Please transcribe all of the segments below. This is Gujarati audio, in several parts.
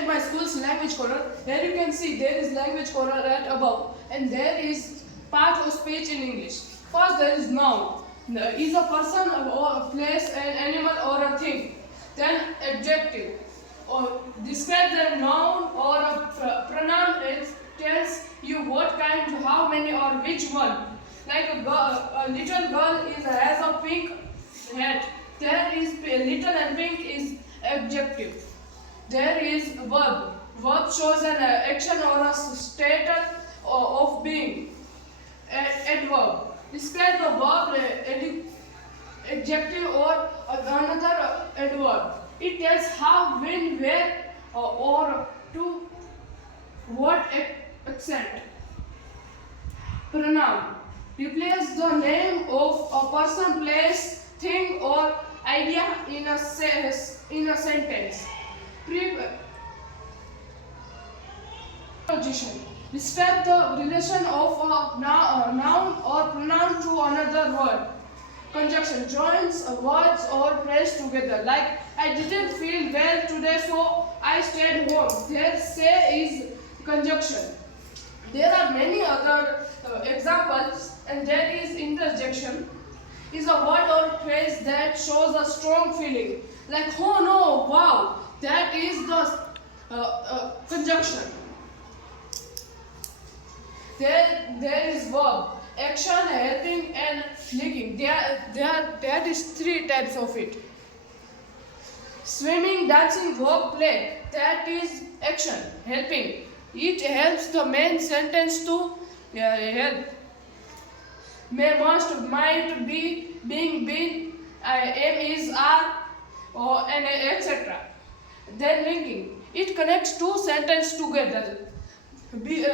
check my school's language corner. Here you can see there is language corner right above, and there is part of speech in English. First there is noun. Is a person or a place, an animal or a thing. Then adjective. Or describe the noun or a pronoun. It tells you what kind, how many, or which one. Like a little girl has a pink hat. There is little and pink is adjective. There is verb. Verb shows an action or a state of being. Adverb. Describe the verb, adjective or another adverb. It tells how, when, where, or to what accent. Pronoun. Replace the name of a person, place, thing, or idea in a sentence. Preposition. Describe the relation of a noun or pronoun to another word. Conjunction. Joins words or phrase together. Like, I didn't feel well today, so I stayed home. There, say is conjunction. There are many other examples, and there is interjection. Is a word or phrase that shows a strong feeling. Like, oh no, wow. That is the conjunction. There is verb, action, helping, and linking. There is 3 types of it. Swimming, dancing, work, play. That is action, helping. It helps the main sentence to help. May, must, might, be, being, been, am, is, are, and etc. Then linking. It connects 2 sentences together. Be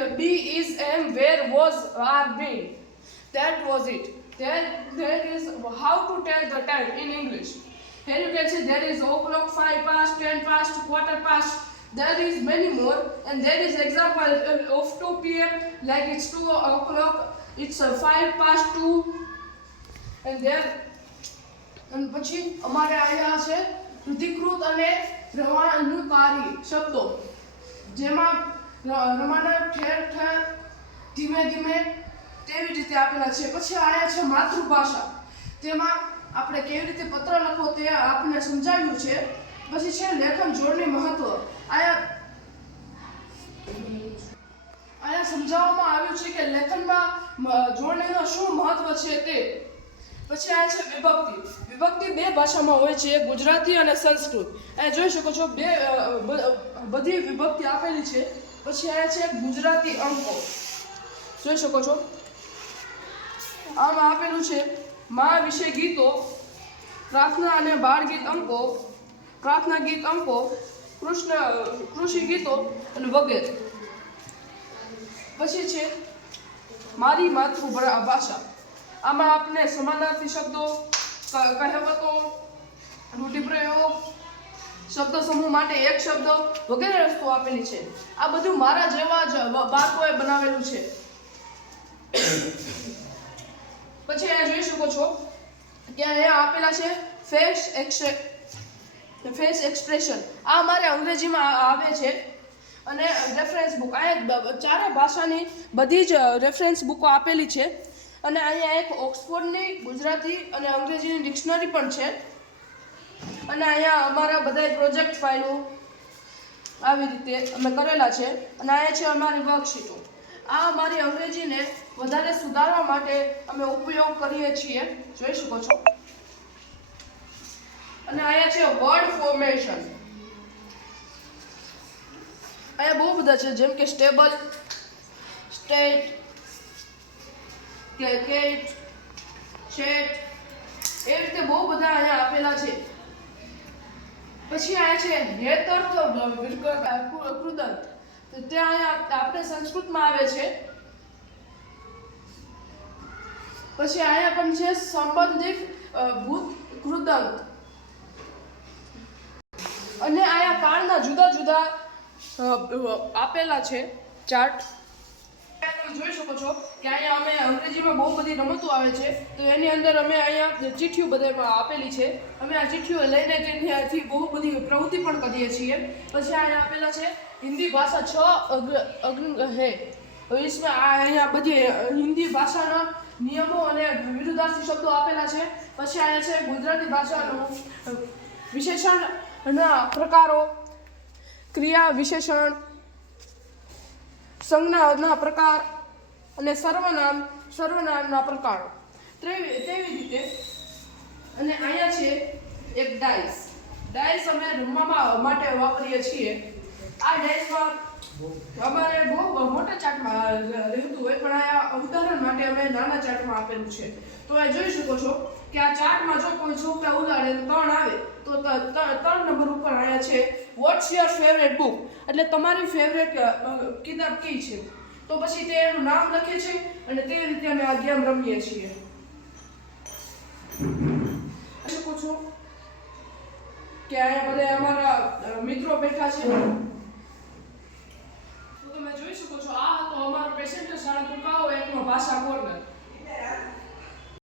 is, am, where, was, are, been. That was it. There is how to tell the time in English. Here you can see there is o'clock, 5 past, 10 past, quarter past. There is many more, and there is example of 2 p.m. like it's 2 o'clock, it's 5 past 2, and there. And પછી અમારે આયા છે રૂધિકૃત અને રવાનુકારી શબ્દો, જેમાં રમાના ઠેર ઠેર ધીમે ધીમે તેવી રીતે આપેલા છે. પછી આયા છે માતૃભાષા, તેમાં આપણે કેવી રીતે પત્ર લખો તે આપને સમજાવ્યું છે. પછી છે લેખન જોડણી મહત્વ. આયા સમજાવવામાં આવ્યું છે કે લેખનમાં જોડણીનો શું મહત્વ છે તે. પછી આ છે વિભક્તિ. વિભક્તિ 2 ભાષામાં હોય છે, ગુજરાતી અને સંસ્કૃત. આ જોઈ શકો છો બધી વિભક્તિ આપેલી છે. પછી આ છે ગુજરાતી અંકો, જોઈ શકો છો. આમાં આપેલું છે મા વિશે ગીતો, પ્રાર્થના અને બાળ ગીત અંકો, પ્રાર્થના ગીત અંકો, કૃષિ ગીતો અને વગેરે. પછી છે મારી માતૃભાષા. આમાં આપણે સમાનાર્થી શબ્દો, કહેવતો, રૂઢિપ્રયોગ, શબ્દ સમૂહ માટે એક શબ્દ વગેરે વસ્તુઓ આપેલી છે. આ બધું મારા જેવા જ બાળકોએ બનાવેલું છે. પછી અહીંયા જોઈ શકો છો કે અહીંયા આપેલા છે ફેસ એક્સપ્રેશન. આ અમારે અંગ્રેજીમાં આવે છે. અને રેફરન્સ બુક, અહીંયા 4 ભાષાની બધી જ રેફરન્સ બુકો આપેલી છે. અને અહીંયા એક ઓક્સફોર્ડની ગુજરાતી અને અંગ્રેજીની ડિક્શનરી પણ છે. અને અહીંયા અમારા બધા પ્રોજેક્ટ ફાઇલો આવી રીતે અમે કરેલા છે. અને અહીંયા છે અમારી વર્કશીટો. આ અમારી અંગ્રેજીને વધારે સુધારવા માટે અમે ઉપયોગ કરીએ છીએ, જોઈ શકો છો. અને અહીંયા છે વર્ડ ફોર્મેશન. અહીંયા બહુ બધા છે, જેમ કે સ્ટેબલ, સ્ટેટ, કેટ, ચેટ, એ રીતે બહુ બધા અહીંયા આપેલા છે. પછી અહીંયા છે હેતર્થ કૃદંત. તે અહીંયા આપણે સંસ્કૃતમાં આવે છે. પછી અહીંયા પણ છે સંબંધિત ભૂત કૃદંત. અને અહીંયા કાળના જુદા જુદા આપેલા છે ચાર્ટ. તમે જોઈ શકો છો કે અહીંયા અમે અંગ્રેજીમાં બહુ બધી રમતો આવે છે, તો એની અંદર અમે અહીંયા ચિઠ્ઠીઓ બધામાં આપેલી છે. અમે આ ચિઠ્ઠીઓ લઈને તેનાથી બહુ બધી પ્રવૃત્તિ પણ કરીએ છીએ. પછી અહીંયા આપેલા છે હિન્દી ભાષા 6 અગ્ન હે. इसमें અહીંયા બધી હિન્દી ભાષાના નિયમો અને વિરુદ્ધાર્થી શબ્દો આપેલા છે. પછી અહીંયા છે ગુજરાતી ભાષાનો વિશેષણના પ્રકારો, ક્રિયા વિશેષણ, સંજ્ઞાના પ્રકાર અને સર્વનામના પ્રકારો. તેવી રીતે અને અહીંયા છે એક ડાઇસ અમે રમવા માટે વાપરીએ છીએ. આ ડાઇસમાં અમારે બહુ મોટા ચાર્ટમાં રહેતું હોય, પણ આ ઉદાહરણ માટે અમે નાના ચાર્ટમાં આપેલું છે. તો એ જોઈ શકો છો કે આ ચાર્ટમાં જો કોઈ છોકરા ઉદાહરે 3 આવે તો 3 નંબર ઉપર અહીંયા છે વોટ્સ યોર ફેવરેટ બુક, એટલે તમારી ફેવરેટ કિતાબ કઈ છે. તો પછી તે એનું નામ લખે છે અને તે રીતે અમે આ ગેમ રમીએ છીએ. જોઈ શકો છો કે અહીંયા બધા અમારા મિત્રો બેઠા છે. તો તમે જોઈ શકો છો આ હતો અમારો પેસેન્જર શાળા કુકાઓ એકનો ભાષા કોર્નર.